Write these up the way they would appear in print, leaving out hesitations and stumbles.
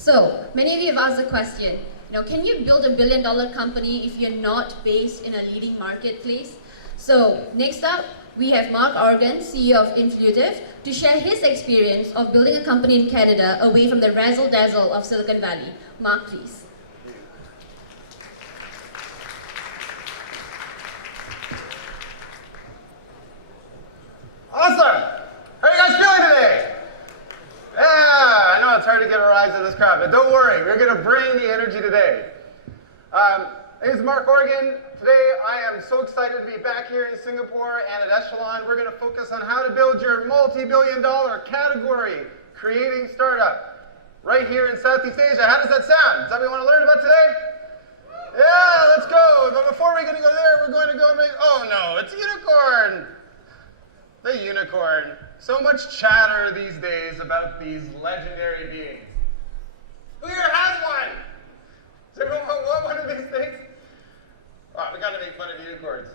So, many of you have asked the question, can you build a billion-dollar company if you're not based in a leading marketplace? So, next up, we have Mark Organ, CEO of Influitive, to share his experience of building a company in Canada away from the razzle-dazzle of Silicon Valley. Mark, please. Awesome! How are you guys feeling today? Yeah, I know it's hard to get a rise in this crowd, but don't worry, we're going to bring the energy today. My name is Mark Organ. Today I am so excited to be back here in Singapore and at Echelon. We're going to focus on how to build your multi-billion-dollar category creating startup right here in Southeast Asia. How does that sound? Is that what we want to learn about today? Yeah, let's go. But before we're going to go there, we're going to go and oh no, it's a unicorn. The unicorn. So much chatter these days about these legendary beings. Who here has one? Does everyone want one of these things? Oh, we got to make fun of unicorns.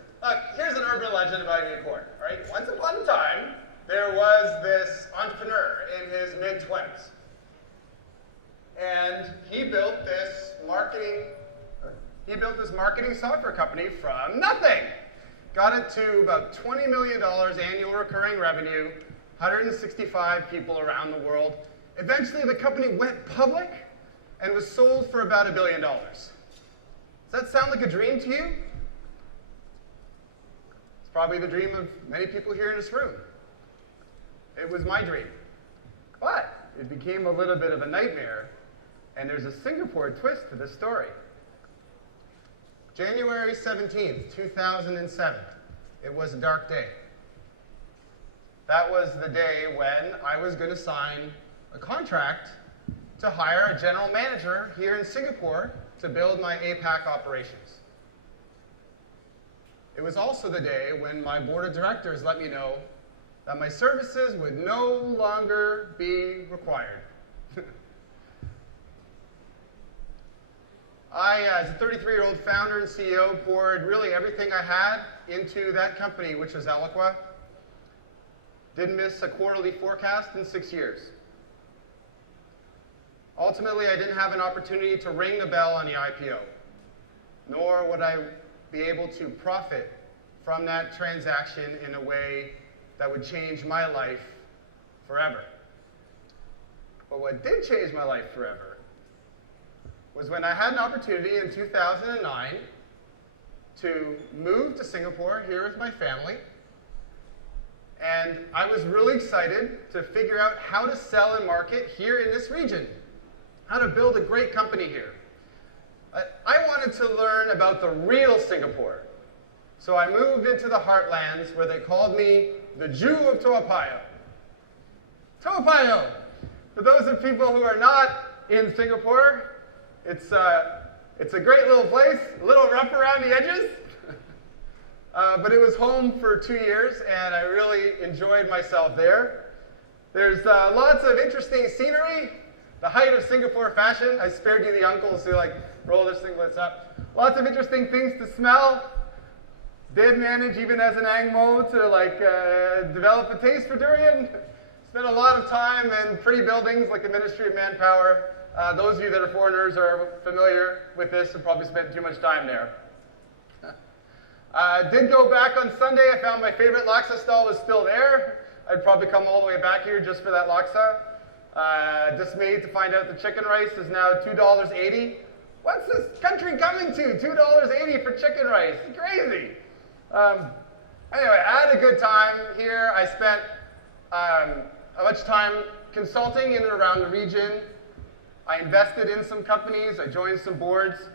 Here's an urban legend about a unicorn. All right? Once upon a time, there was this entrepreneur in his mid-20s. And he built this marketing software company from nothing. Got it to about $20 million annual recurring revenue, 165 people around the world. Eventually, the company went public and was sold for about $1 billion. Does that sound like a dream to you? It's probably the dream of many people here in this room. It was my dream. But it became a little bit of a nightmare, and there's a Singapore twist to this story. January 17th, 2007. It was a dark day. That was the day when I was going to sign a contract to hire a general manager here in Singapore to build my APAC operations. It was also the day when my board of directors let me know that my services would no longer be required. I, as a 33-year-old founder and CEO, poured really everything I had into that company, which was Eloqua. Didn't miss a quarterly forecast in 6 years. Ultimately, I didn't have an opportunity to ring the bell on the IPO, nor would I be able to profit from that transaction in a way that would change my life forever. But what did change my life forever was when I had an opportunity in 2009 to move to Singapore here with my family. And I was really excited to figure out how to sell and market here in this region, how to build a great company here. I wanted to learn about the real Singapore. So I moved into the heartlands where they called me the Jew of Toa Payoh. Toa Payoh! For those of people who are not in Singapore, it's a great little place, a little rough around the edges, but it was home for 2 years, and I really enjoyed myself there. There's lots of interesting scenery, the height of Singapore fashion. I spared you the uncles who roll their singlets up. Lots of interesting things to smell. Did manage, even as an Ang Mo, to develop a taste for durian. Spent a lot of time in pretty buildings like the Ministry of Manpower. Those of you that are foreigners are familiar with this and probably spent too much time there. Did go back on Sunday. I found my favorite laksa stall was still there. I'd probably come all the way back here just for that laksa. Dismayed to find out the chicken rice is now $2.80. What's this country coming to? $2.80 for chicken rice. It's crazy. Anyway, I had a good time here. I spent much time consulting in and around the region. I invested in some companies. I joined some boards.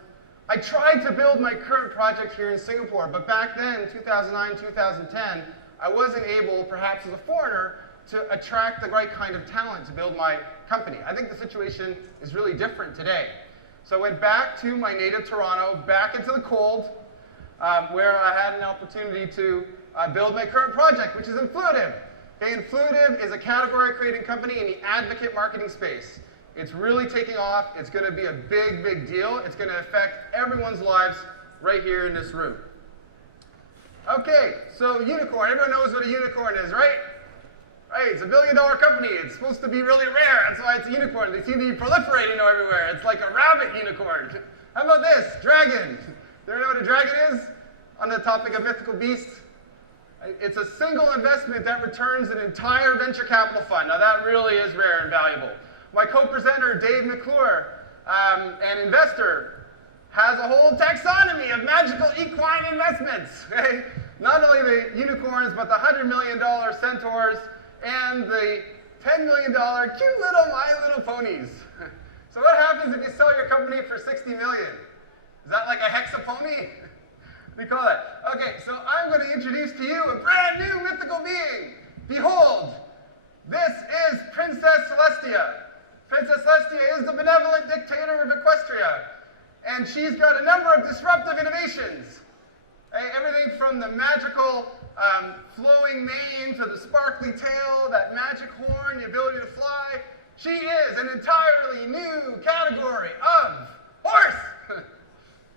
I tried to build my current project here in Singapore, but back then, 2009, 2010, I wasn't able, perhaps as a foreigner, to attract the right kind of talent to build my company. I think the situation is really different today. So I went back to my native Toronto, back into the cold, where I had an opportunity to build my current project, which is Influitive. Okay, Influitive is a category-creating company in the advocate marketing space. It's really taking off. It's going to be a big, big deal. It's going to affect everyone's lives right here in this room. Okay, so unicorn. Everyone knows what a unicorn is, right? right? It's a billion-dollar company. It's supposed to be really rare. That's why it's a unicorn. They seem to be proliferating everywhere. It's like a rabbit unicorn. How about this? Dragon. Do you know what a dragon is? On the topic of mythical beasts. It's a single investment that returns an entire venture capital fund. Now that really is rare and valuable. My co-presenter, Dave McClure, an investor, has a whole taxonomy of magical equine investments. Okay? Not only the unicorns, but the $100 million centaurs and the $10 million cute little My Little Ponies. So what happens if you sell your company for $60 million? Is that like a hexapony? We call it. Okay, so I'm going to introduce to you a brand new mythical being. Behold, this is Princess Celestia. Princess Celestia is the benevolent dictator of Equestria, and she's got a number of disruptive innovations. Everything from the magical flowing mane to the sparkly tail, that magic horn, the ability to fly. She is an entirely new category of horse.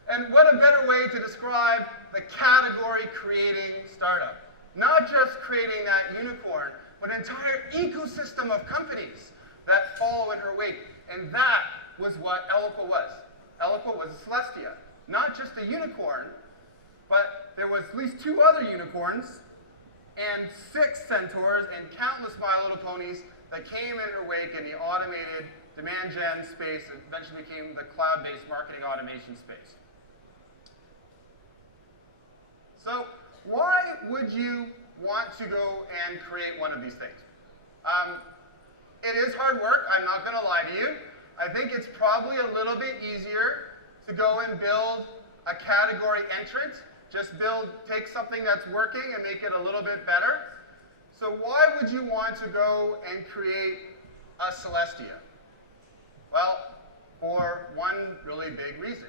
And what a better way to describe the category-creating startup. Not just creating that unicorn, but an entire ecosystem of companies that follow in her wake. And that was what Eloqua was. Eloqua was a Celestia. Not just a unicorn, but there was at least 2 other unicorns and 6 centaurs and countless My Little Ponies that came in her wake in the automated demand gen space and eventually became the cloud-based marketing automation space. So why would you want to go and create one of these things? It is hard work, I'm not going to lie to you. I think it's probably a little bit easier to go and build a category entrant. Just take something that's working and make it a little bit better. So why would you want to go and create a Celestia? Well, for one really big reason.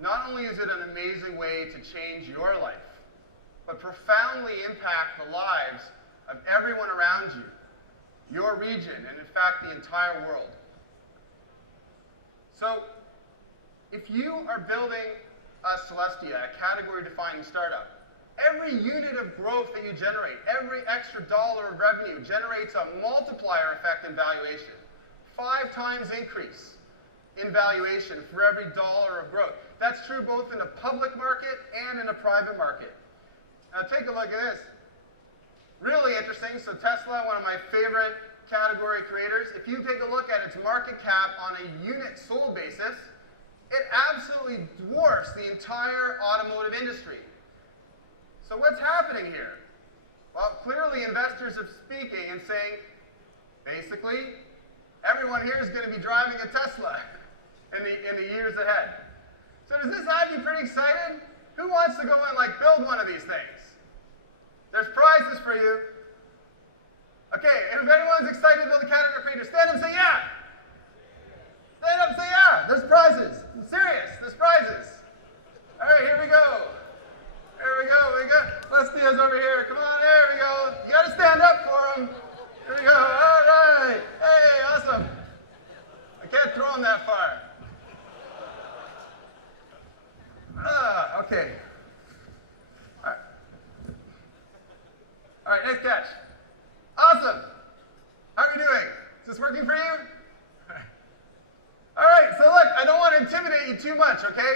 Not only is it an amazing way to change your life, but profoundly impact the lives of everyone around you, your region, and in fact, the entire world. So, if you are building a Celestia, a category-defining startup, every unit of growth that you generate, every extra dollar of revenue generates a multiplier effect in valuation. 5 times increase in valuation for every dollar of growth. That's true both in a public market and in a private market. Now take a look at this. Really interesting. So Tesla, one of my favorite category creators, if you take a look at its market cap on a unit sold basis, it absolutely dwarfs the entire automotive industry. So what's happening here? Well, clearly investors are speaking and saying, basically, everyone here is going to be driving a Tesla in the years ahead. So does this have you pretty excited? Who wants to go and build one of these things? There's prizes for you. Okay, and if anyone's excited to build a category creator, stand up and say yeah. Stand up and say yeah. There's prizes. I'm serious. There's prizes. All right, here we go. There we go. We got Lestia's over here. Come on, there we go. You got to stand up for him. Here we go. All right. Hey, awesome. I can't throw him that far. Okay. All right, nice catch. Awesome. How are we doing? Is this working for you? All right, so look, I don't want to intimidate you too much, okay?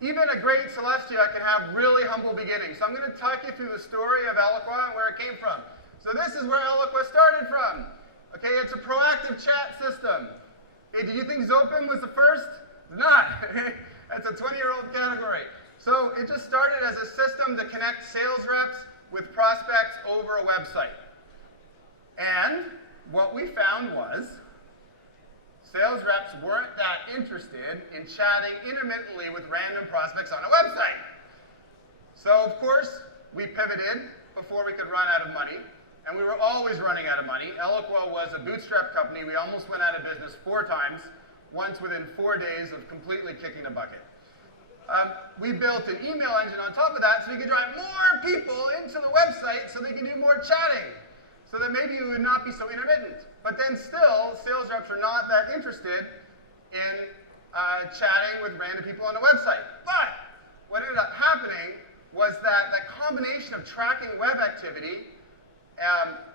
Even a great Celestia can have really humble beginnings. So I'm going to talk you through the story of Eloqua and where it came from. So this is where Eloqua started from. Okay, it's a proactive chat system. Hey, do you think Zopim was the first? It's not. That's a 20-year-old category. So it just started as a system to connect sales reps with prospects over a website. And what we found was sales reps weren't that interested in chatting intermittently with random prospects on a website. So, of course, we pivoted before we could run out of money, and we were always running out of money. Eloqua was a bootstrap company. We almost went out of business 4 times, once within 4 days of completely kicking the bucket. We built an email engine on top of that so we could drive more people into the website so they could do more chatting, so that maybe it would not be so intermittent. But then still, sales reps are not that interested in chatting with random people on the website. But what ended up happening was that that combination of tracking web activity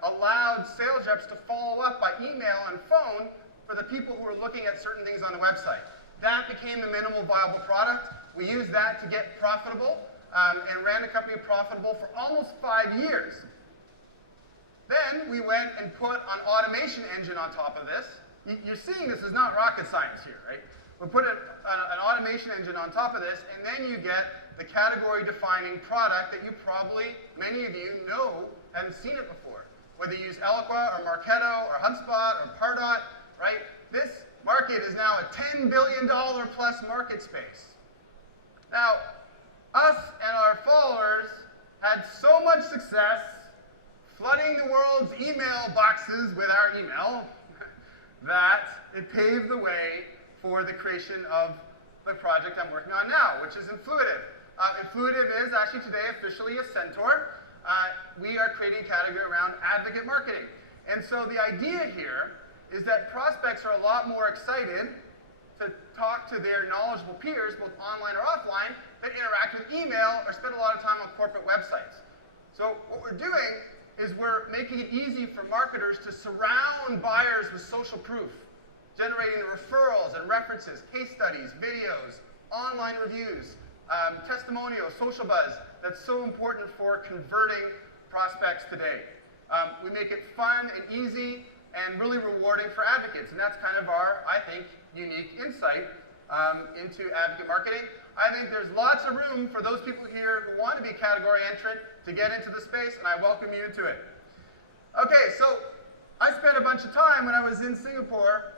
allowed sales reps to follow up by email and phone for the people who were looking at certain things on the website. That became the minimal viable product. We used that to get profitable and ran the company profitable for almost 5 years. Then we went and put an automation engine on top of this. You're seeing this is not rocket science here, right? We put an automation engine on top of this, and then you get the category-defining product that you probably, many of you know, haven't seen it before. Whether you use Eloqua or Marketo or HubSpot or Pardot, right? This market is now a $10 billion plus market space. Now, us and our followers had so much success flooding the world's email boxes with our email that it paved the way for the creation of the project I'm working on now, which is Influitive. Influitive is actually today officially a centaur. We are creating a category around advocate marketing. And so the idea here is that prospects are a lot more excited to talk to their knowledgeable peers, both online or offline, that interact with email or spend a lot of time on corporate websites. So what we're doing is we're making it easy for marketers to surround buyers with social proof, generating the referrals and references, case studies, videos, online reviews, testimonials, social buzz. That's so important for converting prospects today. We make it fun and easy and really rewarding for advocates, and that's kind of our, I think, unique insight into advocate marketing. I think there's lots of room for those people here who want to be category entrant to get into the space, and I welcome you into it. Okay, so I spent a bunch of time when I was in Singapore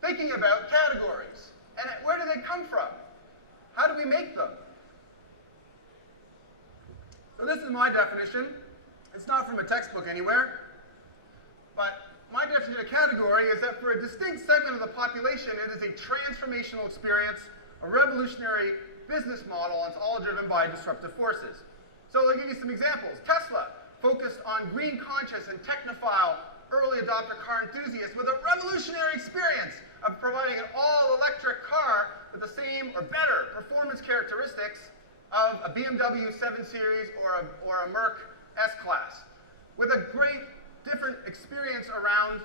thinking about categories, and where do they come from? How do we make them? So this is my definition. It's not from a textbook anywhere, but my definition of a category is that for a distinct segment of the population, it is a transformational experience, a revolutionary business model, and it's all driven by disruptive forces. So I'll give you some examples. Tesla focused on green conscious and technophile early adopter car enthusiasts with a revolutionary experience of providing an all-electric car with the same or better performance characteristics of a BMW 7 Series or a Merc S-Class, with a great different experience around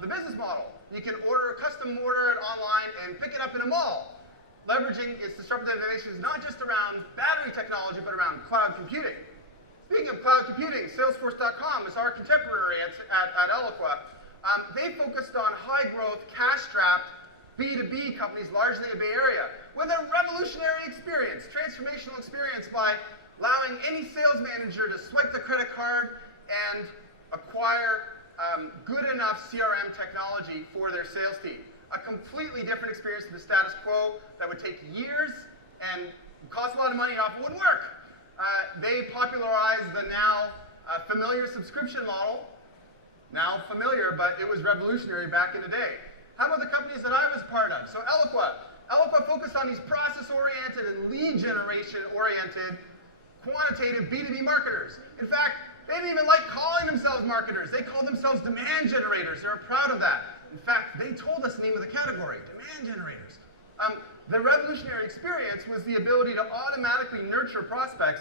the business model. You can custom order it online and pick it up in a mall, leveraging its disruptive innovations not just around battery technology, but around cloud computing. Speaking of cloud computing, Salesforce.com is our contemporary at Eloqua. They focused on high-growth, cash-strapped B2B companies, largely in the Bay Area, with a revolutionary experience, transformational experience by allowing any sales manager to swipe the credit card and acquire good enough CRM technology for their sales team. A completely different experience to the status quo that would take years and cost a lot of money and often wouldn't work. They popularized the now familiar subscription model. Now familiar, but it was revolutionary back in the day. How about the companies that I was part of? So Eloqua. Eloqua focused on these process-oriented and lead generation-oriented quantitative B2B marketers. In fact, they didn't even like calling themselves marketers. They called themselves demand generators. They were proud of that. In fact, they told us the name of the category, demand generators. The revolutionary experience was the ability to automatically nurture prospects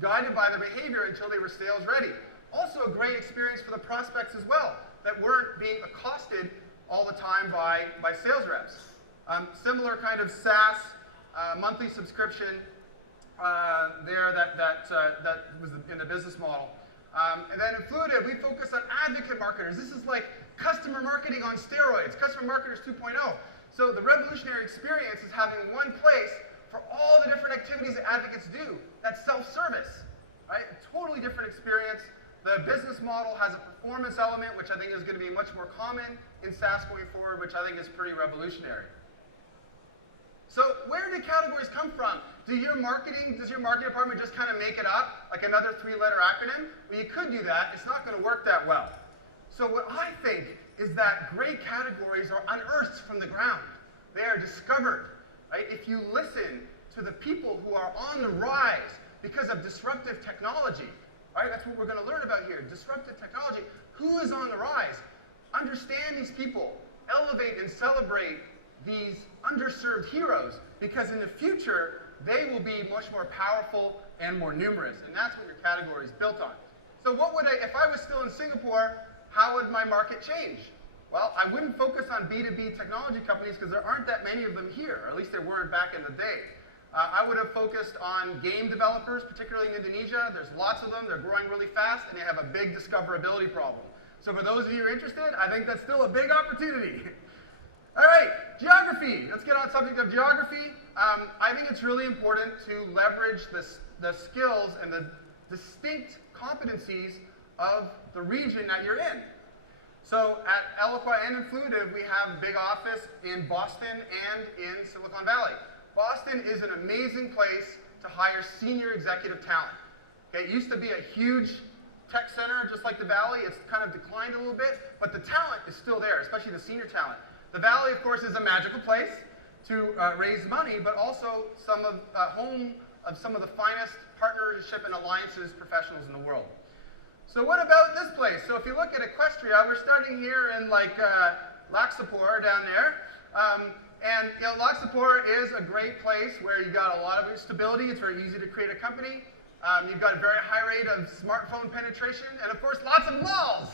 guided by their behavior until they were sales ready. Also a great experience for the prospects as well, that weren't being accosted all the time by sales reps. Similar kind of SaaS monthly subscription there that was in the business model. And then Influitive, we focus on advocate marketers. This is like customer marketing on steroids, customer marketers 2.0. So the revolutionary experience is having one place for all the different activities that advocates do. That's self-service, right? A totally different experience. The business model has a performance element, which I think is going to be much more common in SaaS going forward, which I think is pretty revolutionary. So where do categories come from? Does your marketing department just kind of make it up, like another 3-letter acronym? Well, you could do that. It's not going to work that well. So what I think is that great categories are unearthed from the ground. They are discovered, right? If you listen to the people who are on the rise because of disruptive technology, right? That's what we're going to learn about here, disruptive technology. Who is on the rise? Understand these people. Elevate and celebrate these underserved heroes, because in the future, they will be much more powerful and more numerous, and that's what your category is built on. So if I was still in Singapore, how would my market change? Well, I wouldn't focus on B2B technology companies because there aren't that many of them here, or at least there weren't back in the day. I would have focused on game developers, particularly in Indonesia. There's lots of them, they're growing really fast, and they have a big discoverability problem. So for those of you who are interested, I think that's still a big opportunity. All right, geography. Let's get on the subject of geography. I think it's really important to leverage the skills and the distinct competencies of the region that you're in. So at Eloqua and Influitive, we have a big office in Boston and in Silicon Valley. Boston is an amazing place to hire senior executive talent. Okay, it used to be a huge tech center, just like the Valley. It's kind of declined a little bit, but the talent is still there, especially the senior talent. The Valley, of course, is a magical place to raise money, but also home of some of the finest partnership and alliances professionals in the world. So what about this place? So if you look at Equestria, we're starting here in Laxapur down there. And Laxapur is a great place where you've got a lot of stability. It's very easy to create a company. You've got a very high rate of smartphone penetration, and of course, lots of malls.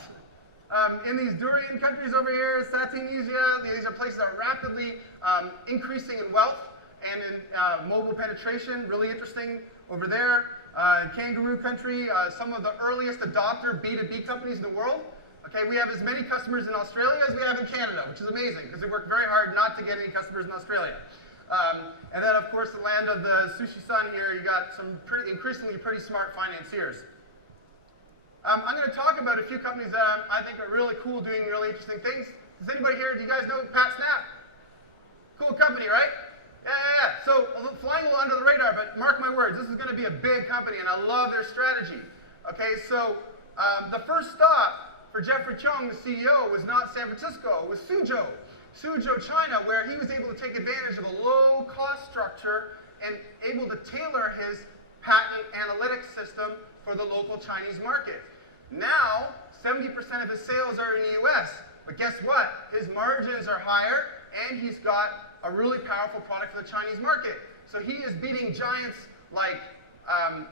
In these durian countries over here, South Indonesia, these are places that are rapidly increasing in wealth and in mobile penetration. Really interesting over there. Kangaroo country, some of the earliest adopter B2B companies in the world. Okay, we have as many customers in Australia as we have in Canada, which is amazing because we work very hard not to get any customers in Australia. And then, of course, the land of the sushi sun here, you got some increasingly pretty smart financiers. I'm going to talk about a few companies that I think are really cool, doing really interesting things. Does anybody here, do you guys know Pat Snap? Cool company, right? Yeah. So flying a little under the radar, but mark my words, this is going to be a big company, and I love their strategy. Okay, so the first stop for Jeffrey Chung, the CEO, was not San Francisco, it was Suzhou, China, where he was able to take advantage of a low-cost structure and able to tailor his patent analytics system for the local Chinese market. Now, 70% of his sales are in the US, but guess what? His margins are higher, and he's got a really powerful product for the Chinese market. So he is beating giants like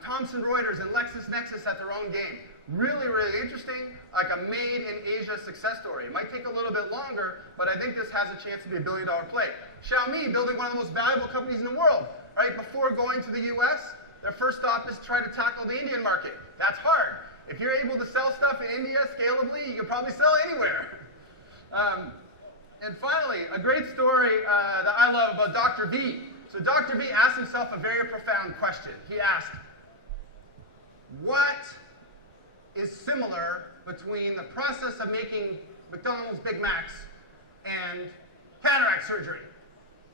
Thomson Reuters and LexisNexis at their own game. Really, really interesting, like a made-in-Asia success story. It might take a little bit longer, but I think this has a chance to be a billion-dollar play. Xiaomi, building one of the most valuable companies in the world, right? Before going to the US, their first stop is to try to tackle the Indian market. That's hard. If you're able to sell stuff in India scalably, you can probably sell anywhere. And finally, a great story that I love about Dr. V. So Dr. V asked himself a very profound question. He asked, what is similar between the process of making McDonald's Big Macs and cataract surgery?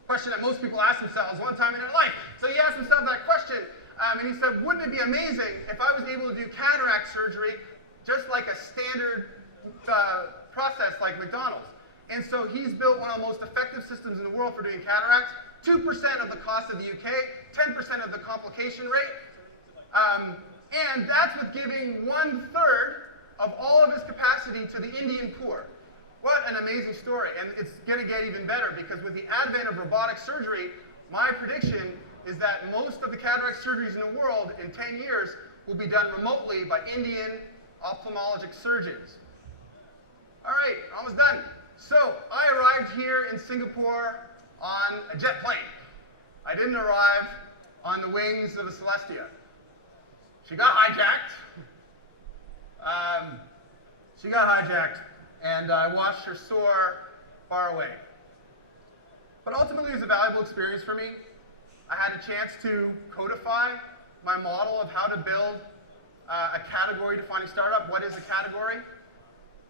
Question that most people ask themselves one time in their life. So he asked himself that question, and he said, wouldn't it be amazing if I was able to do cataract surgery just like a standard process like McDonald's? And so he's built one of the most effective systems in the world for doing cataracts, 2% of the cost of the UK, 10% of the complication rate, and that's with giving 1/3 of all of his capacity to the Indian poor. What an amazing story, and it's going to get even better because with the advent of robotic surgery, my prediction is that most of the cataract surgeries in the world in 10 years will be done remotely by Indian ophthalmologic surgeons. All right, almost done. So I arrived here in Singapore on a jet plane. I didn't arrive on the wings of a Celestia. She got hijacked. And I watched her soar far away. But ultimately, it was a valuable experience for me. I had a chance to codify my model of how to build a category-defining startup. What is a category?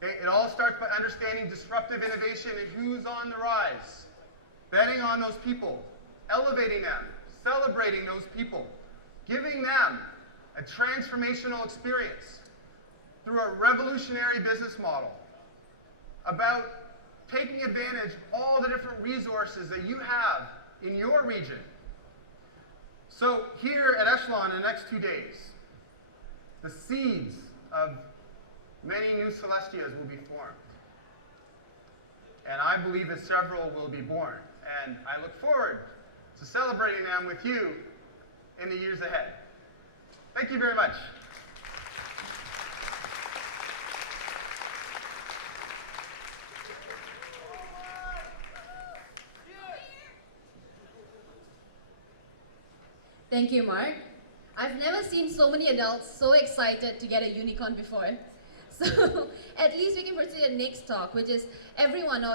Okay, it all starts by understanding disruptive innovation and who's on the rise. Betting on those people, elevating them, celebrating those people, giving them a transformational experience through a revolutionary business model about taking advantage of all the different resources that you have in your region. So here at Echelon in the next 2 days, the seeds of many new Celestias will be formed. And I believe that several will be born. And I look forward to celebrating them with you in the years ahead. Thank you very much. Thank you, Mark. I've never seen so many adults so excited to get a unicorn before. So at least we can proceed to the next talk, which is everyone or